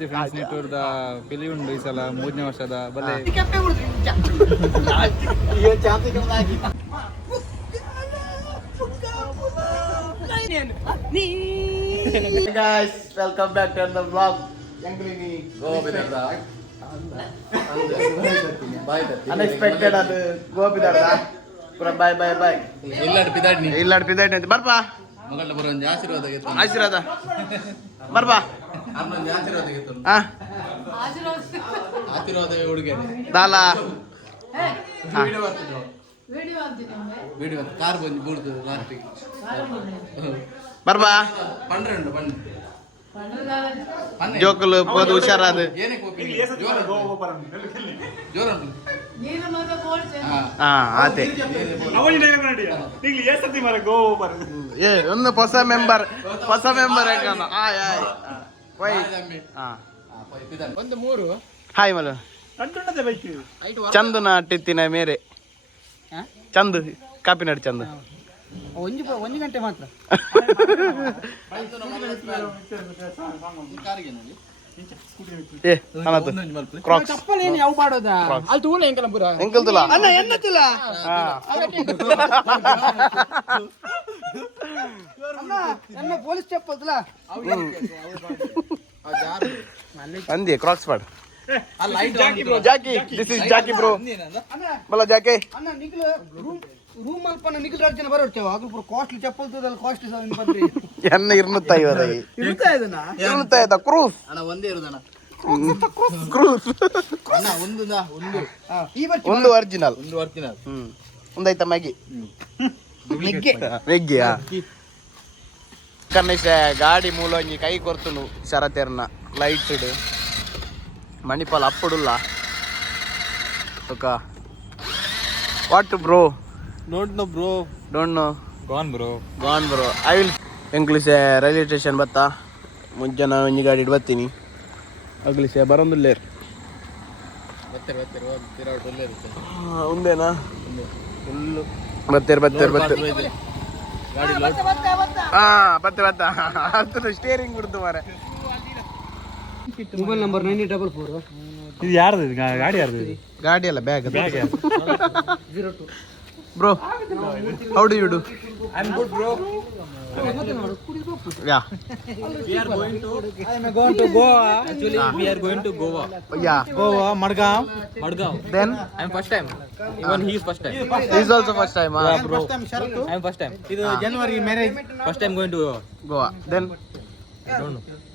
ಜಾಸ್ತಿ ಫ್ರೆಂಡ್ಸ್ ನಿಟ್ಟೂರ್ದ ಪಿಲಿ ಉಂಡು ಈ ಸಲ 3ನೇ ವರ್ಷದ ಬಲೆ guys, welcome back to the vlog. Unexpected ಅದು ಗೋಪಿದಾರ್ದ ಪುರ ಬಾಯ್ ಬಾಯ್ ಬಾಯ್ ಇಲ್ಲಾಡ್ ಪಿದಾಡ್ನಿ ಅಂತ ಬರ್ಪಾ ಮಗಳ ಬರೋ ಒಂದು ಆಶೀರ್ವಾದ ಬರ್ಪಾ ಆಶೀರ್ವಾದ ಹುಡುಗ ದಾಲ ವಿಡಿಯೋ ಕಾರ್ ಬಂದು ಬೂಡ್ದು ಬರ್ಬಾ ಜೋಕುಲು ಪೋದು ಹುಷಾರಾದು ಆತೆ ಒಂದು ಹೊಸ ಮೆಂಬರ್ ಒಂದು 3 ಹಾಯ್ ಮಲು ಚಂದು ನಾಟಿತ್ತಿನ ಮೇರೆ ಚಂದು ಕಾಪಿನಾಡು ಚಂದು ಒಂದು ಗಂಟೆ ಮಾತ್ರ ಚಪ್ಪಲ್ ಏನು ಯಾವ ಮಾಡೋದಾ ಅಲ್ಲಿ ತೂಳ ಎಂಕಲ್ ತುಲ ಅಣ್ಣ ಎನ್ನ ತುಲ ಎನ್ನ ಪೊಲೀಸ್ ಚಪ್ಪಲ್ ತುಲ ಅಂದಿ ಕ್ರಾಕ್ಸ್ ಪಾಡ್ Jackie this is Jackie bro ಬಲ ಜಾಕಿ ಅಣ್ಣ ನಿಖಿಲ್ ರೂಮ್ ಅಲ್ಪ ನಿಖಿಲ್ ರಾಜ್ ಜನ ಬರೋರ್ತೇವೆ ಆಗ್ಲೂ ಕಾಸ್ಟ್ಲಿ ಚಪ್ಪಲ್ ತೂದಲ್ಲಿ ಕಾಸ್ಟ್ಲಿ ಬಂದ್ರಿ ಎನ್ನ 250 ಕ್ರೂಸ್ ಅಣ್ಣ ಒಂದೇ ಇರೋದಣ್ಣ ಕ್ರೂಸ್ ಅಣ್ಣ ಒಂದು ಒರಿಜಿನಲ್ ಒಂದೈತ ಮ್ಯಾಗಿ ವೆಗ್ಗಿಯಾ ಕನಿಷ್ಠ ಗಾಡಿ ಮೂಲೊಂಜಿ ಕೈ ಕೊರ್ತುನು ಶರತೆರ್ನ ಲೈಟ್ ಮಣಿಪಾಲ್ ಅಪ್ಪಡುಲ್ಲ ಓಕ what bro don't know bro gone bro I will ಎಂಕ್ಲಿಸೆ ರೈಲ್ವೆ ಸ್ಟೇಷನ್ ಬತ್ತಾ ಮುಂಜಾನೆ ಒಂಜಿ ಗಾಡಿ ಬರ್ತೀನಿ ಅಗ್ಲಿಸೆ ಬರೋದಿಲ್ಲೇರು ಒಂದೇನಾ ಫುಲ್ಲು ಬತ್ತೇರು ಬತ್ತ ಸ್ಟೇರಿಂಗ್ ಬಿಡ್ತು ಮಾರೆ ಮೊಬೈಲ್ ನಂಬರ್ 9844 ಇದು ಯಾರ್ದು ಗಾಡಿ ಯಾರ್ದು ಗಾಡಿ ಅಲ್ಲ bag bro how do you do I am good bro Yeah. We are going to Goa. Actually, we are going to Goa. Yeah. Goa, Madgaon. Then I am first time. Even he is first time. he is also first time. Yeah, bro. I am first time. This January marriage. First time going to Goa. Then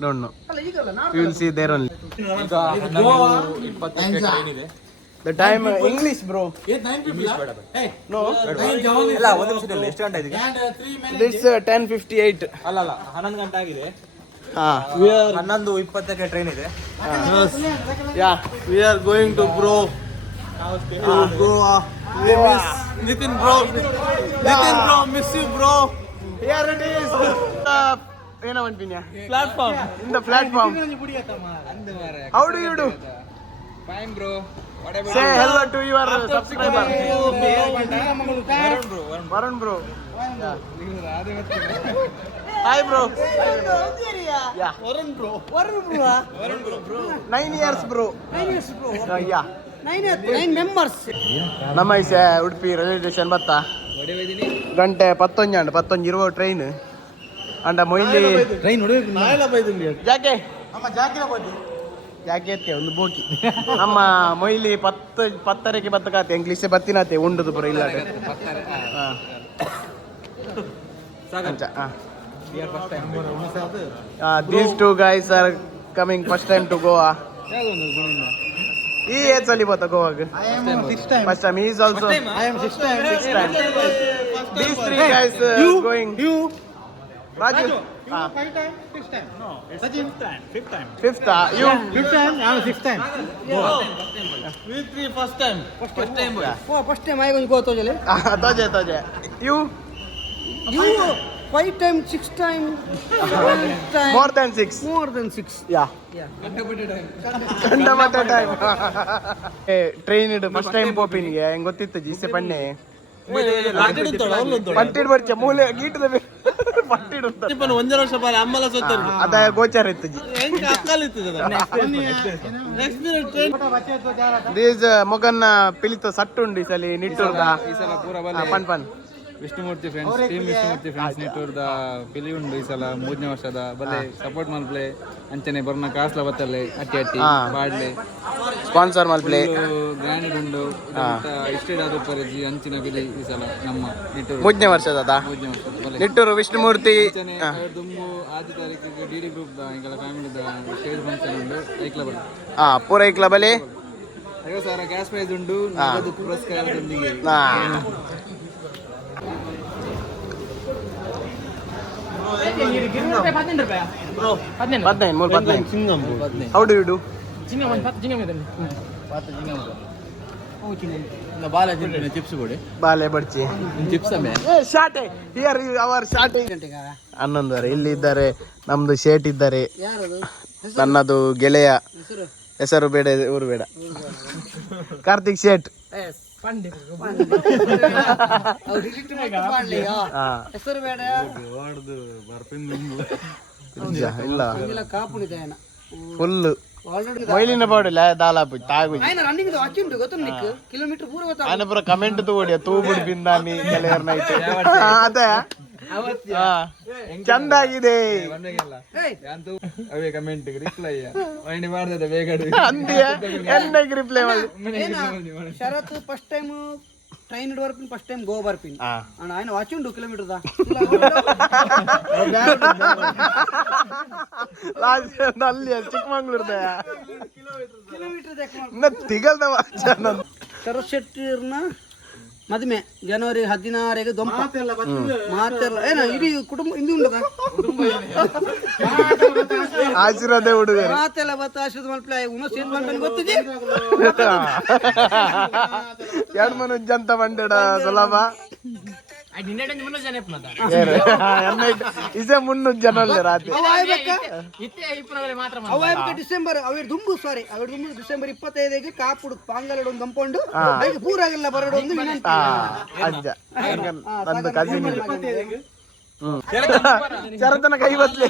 don't know. You will see there only. The time English bro. English ಬೇಡ. Hey. No. ಇಲ್ಲ ಒಂದು ನಿಮಿಷದಲ್ಲಿ ಎಷ್ಟು ಗಂಟೆ ಆಗಿದೆ? This 10:58. ಅಲ್ಲ 11 ಗಂಟೆ ಆಗಿದೆ. ಹಾ. 11:20ಕ್ಕೆ ಟ್ರೈನ್ ಇದೆ. Yeah, we are going to bro. Goa. We miss Nitin bro. Nitin bro, miss you bro. Here it is. ಏನೋ ಅಂತೀನಿಯಾ? Platform. In the platform. How do you do? Fine bro. Say hello to your subscriber. Varun bro. Hi bro. Yeah. Varun bro. 9 years bro. Yeah. 9 members. ನಮ್ಮ ಈಸೆ Udupi railway station ಬತ್ತಾ ಗಂಟೆ 11 train ಅಂಡ Moily train ಜಾಕೆ ಯಾಕೆ ಅತ್ತೆ ಒಂದು ಬೋಕಿ ನಮ್ಮ Moily 10:10ಕ್ಕೆ ಬತ್ತಕಾತೆ English ಬತ್ತಿನಾತೆ ಉಂಡುದು ಪುರ ಇಲ್ಲ these two guys are coming first time to Goa. ಈ ಏಜ್ ಅಲ್ಲಿ ಬತ್ತ ಗೋವಾಗ first time he is also I am 6 time. These three guys going Raju 5 time, 6 time. No, it's Sajin time, 5th time. 5th you 5th time, I am 6th time. we three first time boy. Oh, first time I going to go to Jale. toje you 5 time, 6 time, 7 time. more than 6 yeah ಕಂಡಮಟ್ಟ time train ಇಡು first time ಪೋಪಿನಿಗೆ ಹೆಂಗ್ ಗೊತ್ತಿತ್ತು ಜಿಸೆ ಪಣ್ಣೆ ಪಟ್ಟಿಡ್ ಬರ್ಚ ಮೂಲೆ ಗೀಟದ ಪಟ್ಟಿಡುತ್ತ ಒಂದರ ವರ್ಷ ಬಾರಿ ಅಮ್ಮಲ ಸೋತರು ಅದ ಗೋಚಾರ ಇತ್ತು ಹೆಂಗ ಅಕ್ಕಲ್ ಇತ್ತು ಮೊಗನ್ನ ಪಿಲಿತ ಸಟ್ಟುಂಡು ಈ ಸಲ ನಿಟ್ಟುರ್ದ ಪನ್ ಪನ್ Vishnumurthy friends team Vishnumurthy friends ನಿಟ್ಟೂರ್ದ ಪಿಲಿ ಉಂಡು ಈ ಸಲ 3ನೇ ವರ್ಷದ ಬಲೆ ಸಪೋರ್ಟ್ ಮಲ್ಪ್ಲೆ ಅಂಚನೆ ಬರ್ನ ಕಾಸ್ಲ ಬತ್ತಲೆ ಅಟ್ಟಿ ಅಟ್ಟಿ ಬಾಡ್ಲೆ ಸ್ಪಾನ್ಸರ್ ಮಲ್ಪ್ಲೆ ಗ್ರ್ಯಾಂಡ್ ಉಂಡು ಇಷ್ಟೇಡ್ ಆದ ಪರಿಜಿ ಅಂಚಿನ ಬಿಲಿ ಈ ಸಲ ನಮ್ಮ ನಿಟ್ಟೂರು 3ನೇ ವರ್ಷದ ನಿಟ್ಟೂರು ವಿಷ್ಣುಮೂರ್ತಿ ದುಮ್ಮು 6 ತಾರೀಕಿಗೆ ಡಿಡಿ ಗ್ರೂಪ್ ದ ಇಂಗಳ ಫ್ಯಾಮಿಲಿದ ಸ್ಟೇಜ್ ಫಂಕ್ಷನ್ ಉಂಡು ಐಕ್ಲ ಬಲೆ ಪೂರ ಐಕ್ಲ ಬಲೆ 50,000 ಕ್ಯಾಶ್ ಪ್ರೈಸ್ ಉಂಡು ನಗದು ಪುರಸ್ಕಾರದೊಂದಿಗೆ How do you do? ಬಾಲೆ ಬಡ್ಚಿ ಹನ್ನೊಂದುವರೆ ಇಲ್ಲಿ ಇದ್ದಾರೆ ನಮ್ದು ಶೇಟ್ ಇದ್ದಾರೆ ನನ್ನದು ಗೆಳೆಯ ಹೆಸರು ಬೇಡ ಊರು ಬೇಡ ಕಾರ್ತಿಕ್ ಶೇಟ್ ಹೆಸರು ಬೇಡ ಇಲ್ಲ ಫುಲ್ ಮೊಯ್ಲಿನ ಪಾಡಿಲ್ಲ ದಾಲಾಪು ತಾಗು ರನ್ನಿಂಗ್ ಅಚ್ಚುಂಟು ಗೊತ್ತು ನಿಕ್ಕು ಕಿಲೋಮೀಟರ್ ಪೂರ ಗೊತ್ತಾ ఆయన ಪುರ ಕಮೆಂಟ್ ತೋಡಿಯ ತೂಬುಡ್ ಬಿಂದಾನಿ ಕೆಲವರ್ ನೈಟ್ ಅದೇ ಚಂದಾಗಿದೆ ಅವೇ ಕಮೆಂಟ್ ರಿಪ್ಲೈ ಮಾಡ್ದೆ ಬೇಗ ರಿಪ್ಲೈ ಮಾಡಿ ಶರತ್ ಫಸ್ಟ್ ಟೈಮ್ ಟ್ರೈನ್ ಬರ್ಪಿನ್ ಫಸ್ಟ್ ಟೈಮ್ ಗೋ ಬರ್ಪಿನ್ ఆయన ವಾಚುಂಡು ಕಿಲೋಮೀಟರ್ ದ ಅಲ್ಲಿ ಚಿಕ್ಕಮಂಗ್ಳೂರ್ದ ಕಿಲೋಮೀಟರ್ ತಿಗಲ್ದ ಶರತ್ ಶೆಟ್ಟಿರ್ನ ಮದುವೆ ಜನವರಿ 16 ಮಾತೆಲ್ಲ ಏನ ಇಡೀ ಕುಟುಂಬ ಹಿಂದಿ ಉಂಟದ ಆಶೀರ್ವಾದ ಹುಡುಗರು ಮಾತೆಲ್ಲ ಬತ್ತ ಆಶೀರ್ವಾದ ಮಲ್ಪ್ಲೆ ಉನ್ನ ಸೇನ್ ಮಲ್ಪನ್ ಗೊತ್ತಿದೆ ಎರಡು ಮನು ಜಂತ ಬಂಡೆಡ ಸುಲಭ ಇಸೆ 300 ಜನ ರಾತ್ರಿ ಡಿಸೆಂಬರ್ ಅವ್ರು ದುಂಬು ಸಾರಿ ಅವ್ರು ದುಂಬು ಡಿಸೆಂಬರ್ 25ಗೆ ಕಾಪುಡು ಪಾಂಗಲಡು ಒಂದು ಕಂಪೌಂಡು ಐದು ಪೂರಾಗೆಲ್ಲ ಬರೋಡು ಒಂದು ವಿನಂತಿ ಅಜ್ಜ ನಂದು ಕಸಿನ್ ಶರತನ ಕೈ ಬದ್ಲಿ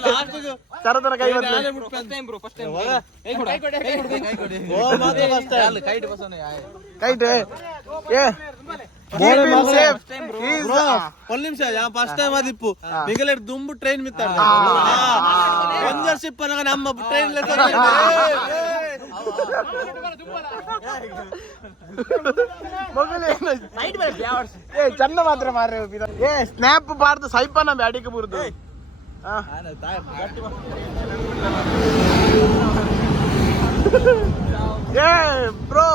ಕೈಟ್ ಒಂದು ನಿಮಿಷ ಫಸ್ಟ್ ಟೈಮ್ ಅದಿಪ್ಪು ನಿಗಲ ದುಂಬು ಟ್ರೈನ್ ಮಿತ್ತ ಸ್ಪಾನ್ಸರ್ಶಿಪ್ ಅನ್ನಗ ನಮ್ಮ ಟ್ರೈನ್ ಚಂದ ಮಾತ್ರ ಮಾರ್ರೆ ಸ್ನ್ಯಾಪ್ ಪಾಡ್ದು ಸೈಪನ ಬ್ಯಾಡಿಗೆ ಬುರ್ದು ಬ್ರೋ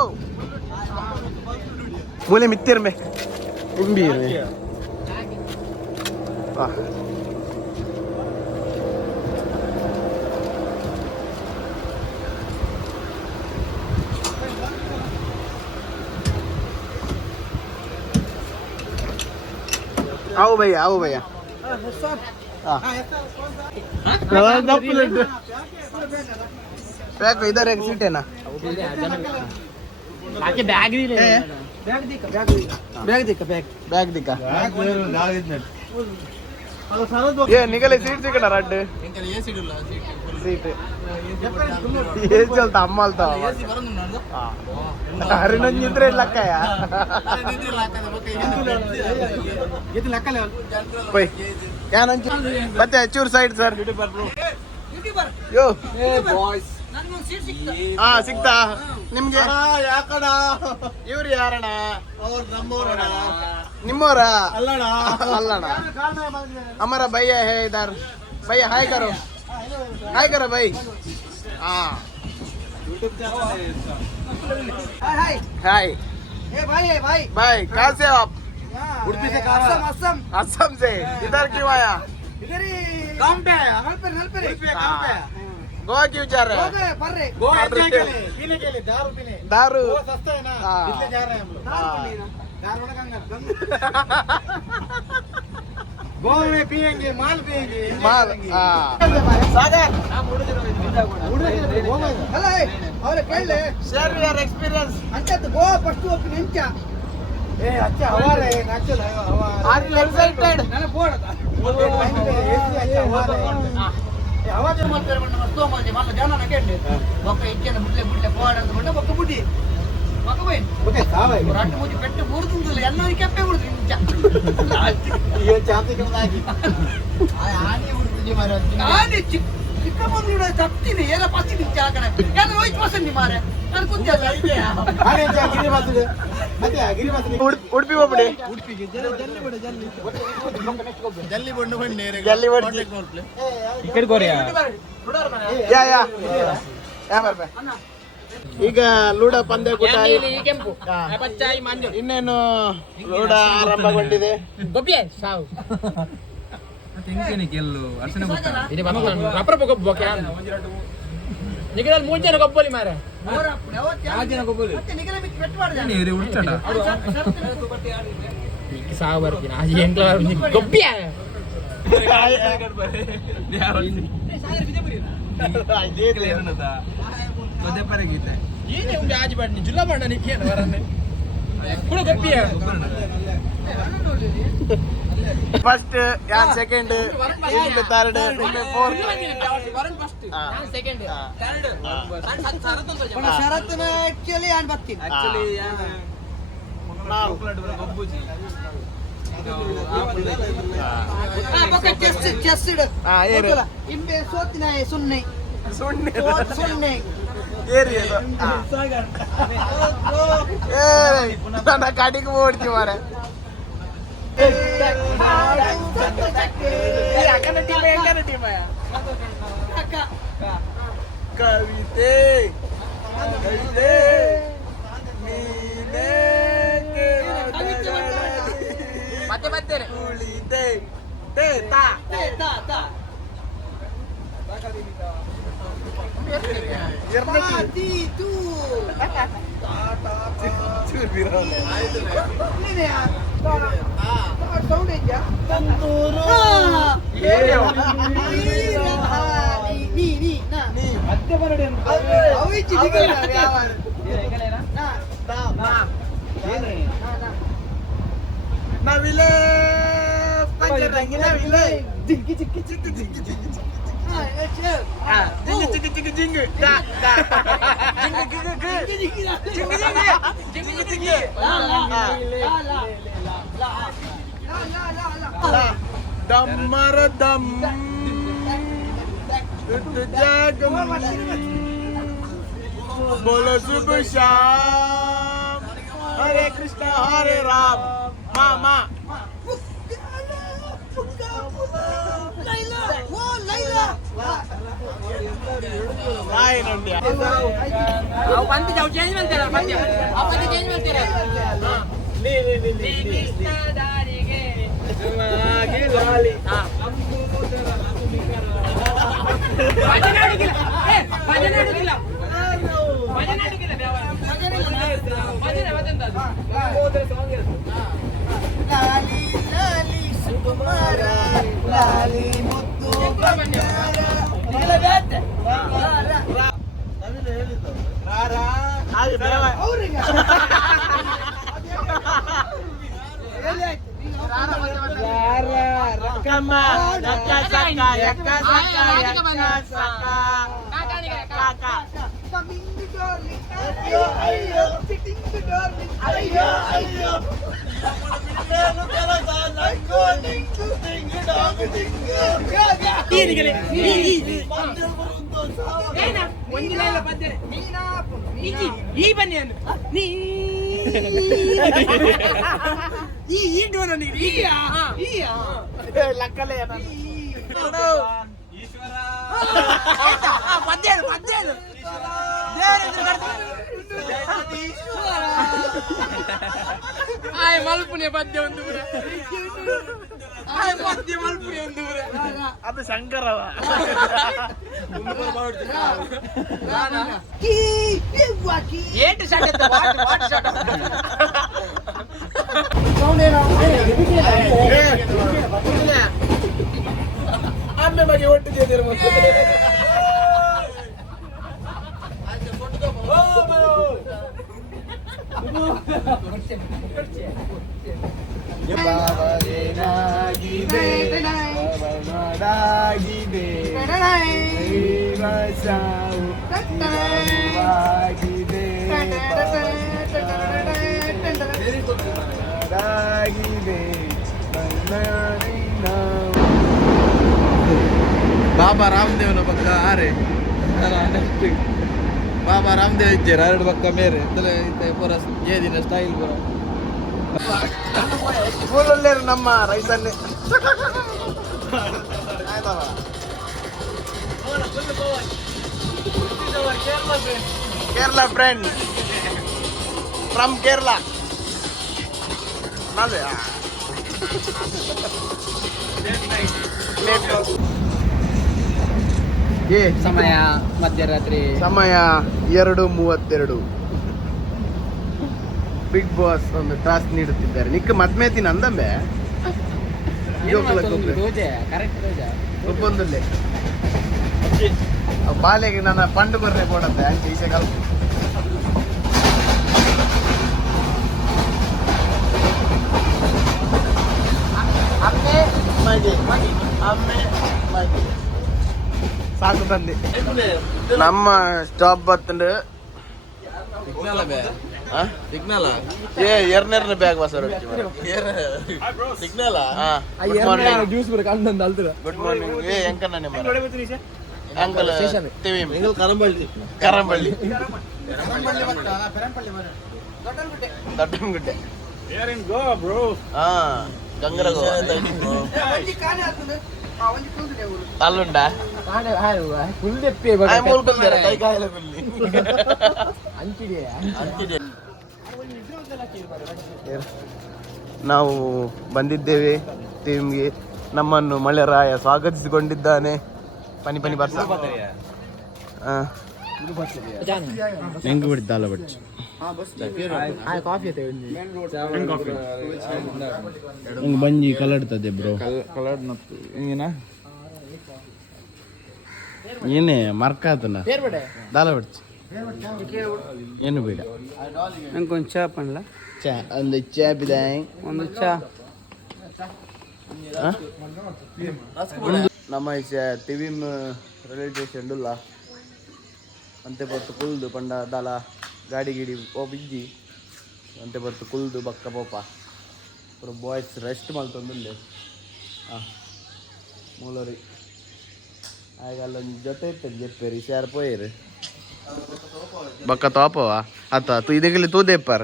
ಮೂಲೆ ಮಿತ್ತಿರ್ಮೆ ಇಂಬಿ आओ भैया बैग इधर एक सीट है ना बैग दिखा ये निकले सीट सिकड़ा रड सीट ये चलता अम्मालता अरे निद्रे लक्काया कोई क्या नंची बत्ते चूर साइड सर यो ಸಿಗ್ತಾ ನಿಮ್ಗೆ ಇವ್ರು ಯಾರಣ್ಣ ನಿಮ್ಮೋರ ಅಲ್ಲಣ್ಣ हमारा भैया है इधर भैया हाय करो भाई हाँ हाय भाई कहाँ से हो आप उड़पी से असम से इधर क्यों आया इधर ही गांव पे आया नल पे गोवा क्यों जा रहे हैं गोवा पीने के लिए दारू वो सस्ता है ना इसलिए जा रहे हैं हम लोग दारू गोवा में पिएंगे माल सागर ಅಲ್ಲ ಅವರೇ ಕೇಳಲೆ शेयर योर एक्सपीरियंस ಅಂತ ಗೋವಾ ಫಸ್ಟ್ ಹೋಗ್ತೀನಿ ಎಂಚ ಏ ಅಚ್ಚ ಹವಾರೆ ನ್ಯಾಚುರಲ್ ಹವಾ ಆರ್ ಯು ಎಕ್ಸೈಟೆಡ್ ನಾನು ಬೋರ್ಡ್ ಅವಾಜ್ ಮಾಡ್ತಾರೆ ಮಸ್ತು ಮಾಡಿ ಮಲ್ಲ ಜಾನ ಕೇಳಿ ಒಕ್ಕ ಇಚ್ಚನ ಬಿಡ್ಲೆ ಬಿಡ್ಲೆ ಪೋಡ ಅಂತ ಬಿಟ್ಟ ಒಕ್ಕ ಬುಡ್ಡಿ ಒಕ್ಕ ಬೈನ್ ಓಕೆ ಸಾವೈ ರಟ್ಟು ಮುಜಿ ಪೆಟ್ಟು ಮುರಿದಿಲ್ಲ ಎಲ್ಲಾನಿ ಕೆಪ್ಪೆ ಮುರಿದು ಈ ಚಾಂತಿ ಕಮದಾಗಿ ಆನಿ ಮುರಿದು ಮಾರ ಆನಿ ಚಿಕ್ಕಮಗಳೂರು ತಪ್ಪಿನಿ ಎಲ್ಲ ಪಸ್ತಿ ಚಾಕಣ ಯಾರು ಹೋಯ್ತು ಪಸಂದಿ ಮಾರೆ ನಾನು ಕುಂತಿಲ್ಲ ಆನೆ ಗಿರಿ ಮಾತದೆ ಮತ್ತೆ ಗಿರಿ ಮಾತದೆ ಉಡುಪಿ ಹೋಗ್ಬಿಡಿ ಉಡುಪಿಗೆ ಜಲ್ಲಿ ಬಣ್ಣ ಬಣ್ಣೆ ಜಲ್ಲಿ ಬಣ್ಣ ಈ ಕಡೆ ಕೋರಿಯಾ ಯಾ ಬರ್ಬೆ ಈಗ ಲೂಡ ಪಂದ್ಯಕೂಟ ಇನ್ನೇನು ಲೂಡ ಆರಂಭಗೊಂಡಿದೆ ಗೆಲ್ಲು ಅರ್ಚನೆ ನಿಗದಲ್ಲಿ 3 ಜನ ಗೊಬ್ಬಲಿ ಮಾರೆ ಹುಡ್ಚಾಟ ಸಾವು ಬರ್ತೀನಿ ಆ ಎಂಟ್ಲ ಗೊಬ್ಬಿಯ ಏನೇ ಉಂಟು ಆಜಿ ಬಾಡಿ ಜುಲ್ಲ ಬಾಡ ನಿಕ್ಕೇನು ವರನ್ನೇ ಕೂಡ ಗೊಬ್ಬಿಯ ಫಸ್ಟ್ ಯಾನ್ ಸೆಕೆಂಡ್ ಥರ್ಡ್ ಫೋರ್ತ್ ಶರತ್ನ ಆಕ್ಚುಲಿ ಯಾನ್ ಬರ್ತೀನಿ ಚೆಸ್ ಇಡು ಇಂಬೆ ಸೋತಿನ ಸುನ್ನೆ ಸುನ್ನೆ ನನ್ನ ಕಾಟಿಗೆ ಓಡ್ತೀವಿ ಮಾರೆ ಕವಿತೆ ಮತ್ತೆ ಬರ್ತೇನೆ ನವಿಲೆ ಪಂಚರಂಗಿ ನವಿಲೆ ಜಿಂಗಿ ಜಿಂಗಿ ಜಿಂಗಿ ಜಿಂಗಿ ಜಿಂಗಿ ಜಿಂಗಿ ಜಿಂಗಿ ದಮ್ಮರ ದಮ್ ಜಾಗಂ बोलो शुभ शाम हरे कृष्ण हरे राम मामा ಬಂದು ಜಾವ್ ಚೇಂಜ್ ಮಾಡ್ತೀರಾ ಬಂದು ಅಪ್ಪಗೆ ಚೇಂಜ್ ಮಾಡ್ತೀರಾ ಕೃಷ್ಣ ದಾರಿಗೆ ಲಾಲಿ ಭಜನೆ ಅಡುಗಿಲ್ಲ ಭಜನೆ ಅಡುಗಿಲ್ಲ ಭಜನೆ ಅಡುಗಿಲ್ಲ ಭಜನೆ ಮತ್ತೆಂತ ಲಾಲಿ ಲಾಲಿ ಸುಕುಮಾರ ಲಾಲಿ ಮುತ್ತು ಬಂಗಾರ ಈ ಬನ್ನಿ ಅನ್ನು ನೀ ಈ ಡೋನ ನೀ ಲಕ್ಕಲೆ ಈಶ್ವರ ಆಯ್ ಮಲ್ಪುನೆ ಪದ್ಯ ಒಂದು ಆಯ್ ಪದ್ಯ ಮಲ್ಪುನೆ ಒಂದು ಅದು ಶಂಕರವ ಏಟು ಶಾಟ್ ವಾಟ್ ಶಾಟ್ ಆಮೆ ಬಗ್ಗೆ ಒಟ್ಟಿಗೆ ಬಾಬಾದೇನಾಗಿದೆ ಬಾಬಾಗಿದೆ ದೈವ ಸಾವು ಆಗಿದೆ ಬಾಬಾ ರಾಮದೇವನ ಪಕ್ಕ ಆರೆ ಬಾಬಾ ರಾಮದೇವ್ ಇದ್ದಾರೆ ಎರಡು ಪಕ್ಕ ಮೇರೆ ಪೂರ ಏದಿನ ಸ್ಟೈಲ್ ಪೂರ ಸ್ಕೂಲಲ್ಲೇ ನಮ್ಮ ರೈಸನ್ನೇ ಕೇರಳ ಫ್ರೆಂಡ್ ಫ್ರಮ್ ಕೇರಳ ಸಮಯ ಮಧ್ಯರಾತ್ರಿ ಸಮಯ 2:32. ಬಿಗ್ ಬಾಸ್ ಒಂದು ಟಾಸ್ಕ್ ನೀಡುತ್ತಿದ್ದಾರೆ. ನಿಕ್ಕ ಮದ್ಮೇತಿನ ಅಂದಂಬೆ ಒಬ್ಬೊಂದಲ್ಲೇ ಬಾಲೆಗೆ ನನ್ನ ಪಂಡು ಬರ್ರೆ ಕೊಡತ್ತೆ ಅಂಚೆ ಈಸೆ ಕಲ್ಪ ಸಾಕು ತಂದೆ ನಮ್ಮ ಸ್ಟಾಪ್ ಬತ್ತಂಡು ಎರಡನೇ ಬ್ಯಾಗ್ ಬಸರ್ ಸಿಗ್ನಲ್ ಗುಡ್ ಮಾರ್ನಿಂಗ್ ಎಂಕನ್ನ ಅಂಕಲ್ ಕರಂಬಳ್ಳಿ ದೊಡ್ಡಗುಡ್ಡೆ ಗಂಗರಗೋ ಅಲ್ಲುಂಡಾ ನಾವು ಬಂದಿದ್ದೇವೆ ಟೀಮ್ಗೆ. ನಮ್ಮನ್ನು ಮಳೆರಾಯ ಸ್ವಾಗತಿಸಿಕೊಂಡಿದ್ದಾನೆ. ಪನಿ ಪನಿ ಬರ್ಸ ಹೆಂಗ್ ಬಿಡಿದ್ದಲ್ಲ ಬಟ್ ಬಂಜಿ ಕಲಡ್ತದೆ ಬ್ರೋ. ಕಲರ್ ಏನ ಏನೇ ಮರ್ಕ ಆತನ ದಾಲ ಬಿಡ್ಚು ಏನು ಬೇಡ. ನಂಗೊಂದು ಚಾ ಪಣ್ಣ ಚಾ ಒಂದು ಚಾ ಬಿದಾಯ್ ಒಂದು ಚಾ ನಮ್ಮ ಟಿವಿ ರೈಲ್ವೆ ಸ್ಟೇಷನ್ ಉಲ್ಲ ಅಂತೆ ಬರ್ತು ಕುಲ್ದು ಪಂಡ ದಾಲ ಗಾಡಿ ಗಿಡಿ ಓ ಬಿಜ್ಜಿ ಅಂತೆ ಬರ್ತು ಕುಲ್ದು ಬಕ್ಕ ಪೋಪ ಪೂರ ಬಾಯ್ಸ್ ರೆಸ್ಟ್ ಮಾಡ್ತಂದಿಲ್ಲ ಮೂಲರಿ ಆಗ ಅಲ್ಲೊಂದು ಜೊತೆ ಇರ್ತದೆ ಜೆಪ್ಪೇರಿ ಶಾರ್ ಪೋಯರು ಬಕ್ಕ ತೋಪವ ಅತ್ತ ತು ಇದಕ್ಕೆ ತೂ ದೇಪ್ಪಾರ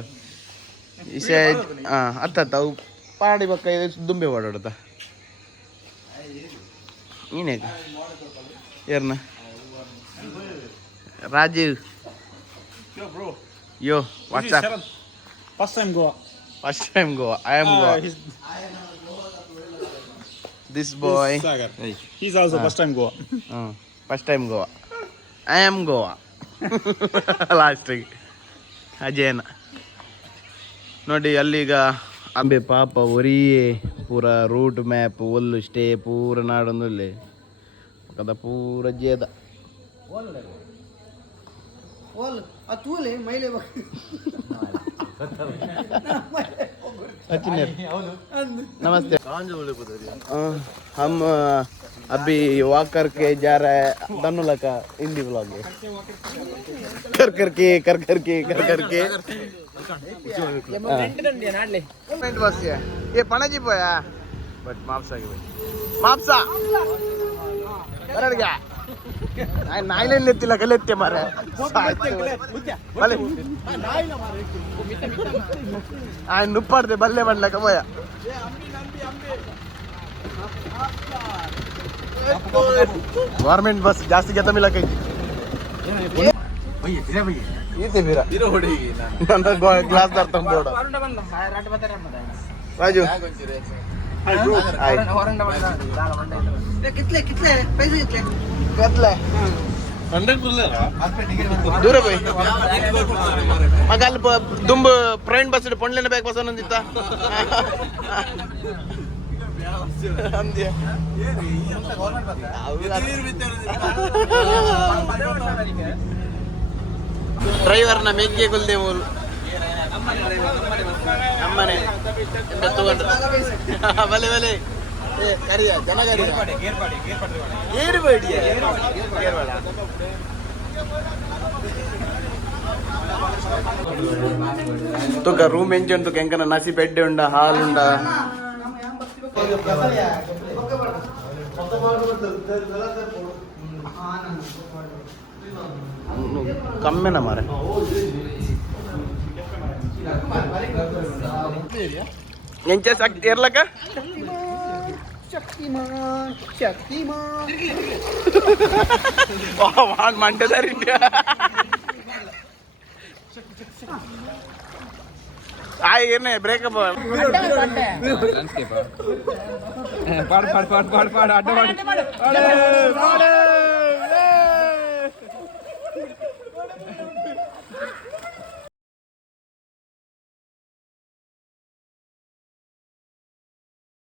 ಇಸೆ ಅತ್ತ ಅವು ಪಾಡಿ ಬಕ್ಕ ದುಂಬೆ ಓಡಾಡುತ್ತ ನೀನೇಗ ಏರ್ನ ರಾಜೀವ್ ಯೋ WhatsApp First time Goa. I am Goa. This boy Sagar. He's also first time Goa. First time Goa. I am Goa. Last week ಅಜೇನ ನೋಡಿ ಅಲ್ಲಿಗ ಅಂಬೆ ಪಾಪ ಒರಿಯೇ ಪೂರ ರೂಟ್ ಮ್ಯಾಪ್ ಒಲ್ಲು ಸ್ಟೇ ಪೂರ ನಾಡೊಂದುಲ್ಲೆ ಕದ ಪೂರ ಜೇದ नमस्ते हम अभी वॉक करके जा रहे हैं धनुला का हिंदी ब्लॉग है कर करके बस ये पणजी पोया बट मापसा के भाई मापसा बरड़ गया नाइलेन लेती लगलेत्ते मारे भले ఆయన ನುಪ್ಪಾಡ್ದೆ ಬಲ್ಲೆ ಮಾಡ್ಲಕ పోయಾ ಗವರ್ನಮೆಂಟ್ ಬಸ್ ಜಾಸ್ತಿ ಗೆತ ಮಿಲಕೈತಿ ಈತೆ ಬೀರ ನನ್ನ ಗ್ಲಾಸ್ ದಾರ್ತ ಬೋಡ ರಾಜು कितले पैसे कितले ದೂರ ಬೈ ಮಗ ಅಲ್ಲಿ ದುಂಬ ಪ್ರೈನ್ ಬಸ್ ಪೊಂಡ್ಲೆನ ಬ್ಯಾಗ್ ಬಸ್ ಅನ್ನೊಂದಿತ್ತ ಡ್ರೈವರ್ನ ಮೆಗ್ಗೆ ಕೊಲ್ದೆ ಮೂರು ನಮ್ಮನೆ ಬಲೆ ಬಲೆ ಕರಿಯ ಜನ ಕರಿಯ ಏರ್ಬೇಡಿಯ ಏರ್ಬೇಡ ತುಕ ರೂಮ್ ಎಂಚ ಉಂಟು ಕೆಂಕನ ನಸಿ ಪೆಡ್ಡೆ ಉಂಡ ಹಾಲುಂಡ ಕಮ್ಮೆನ ಮಾರ ಎಂಚ ಏರ್ಲಕ್ಕ ಮಂಟದಾರಿ ಏನೇ ಬ್ರೇಕಪ್ ಪಾಡು ಪಾಡು ಪಾಡು ಪಾಡು ಪಾಡು ಅಡ್ಡ ಪಾಡು